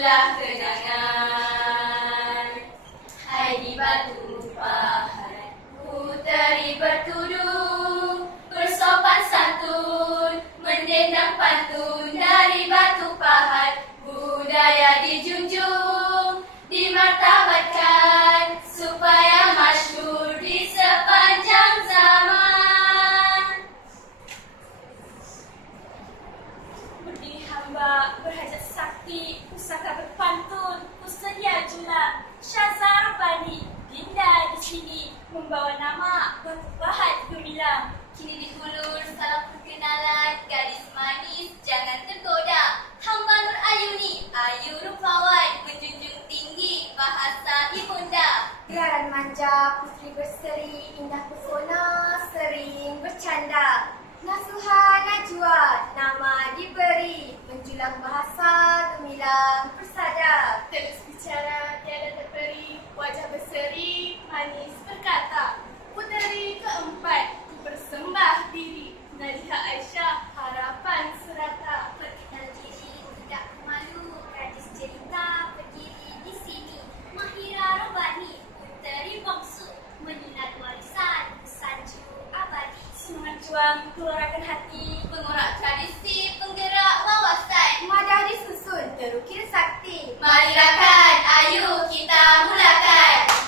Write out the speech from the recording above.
ulah kenangan. Hai di batu pahat, puteri bertuduh, bersopan santun, mendendang pantun dari batu pahat. Budaya dijunjung, dimartabatkan, supaya masyhur di sepanjang zaman. Budi hamba berhajat sakti, pusaka berpantun, kusedia jula. Syazah Rabbani, Dinda di sini, membawa nama Batu Pahat gemilang. Kini dihulur salam perkenalan, gadis manis jangan tergoda. Hamba Nur Ayuni, ayu rupawan, menjunjung tinggi bahasa ibunda. Gelaran manja, putri berseri, indah pesona, sering bercanda. Nasuha Najwa, nama diberi, menjulang bahasa gemilang persada. Terus bicara tiada terperi, wajah berseri, manis berkata. Puteri keempat, ku bersembah diri, Nadiha Aisyah, harapan serata. Perkenal diri, tidak malu, gadis cerita berdiri di sini. Mahira Rabbani, puteri bangsu, menyinat warisan, sanju abadi. Semangat juang, keluarkan hati, Pengorak tradisi, penggerak wawasan. Madah disusun, terukir sakti. Marilah kan, ayo kita mulakan.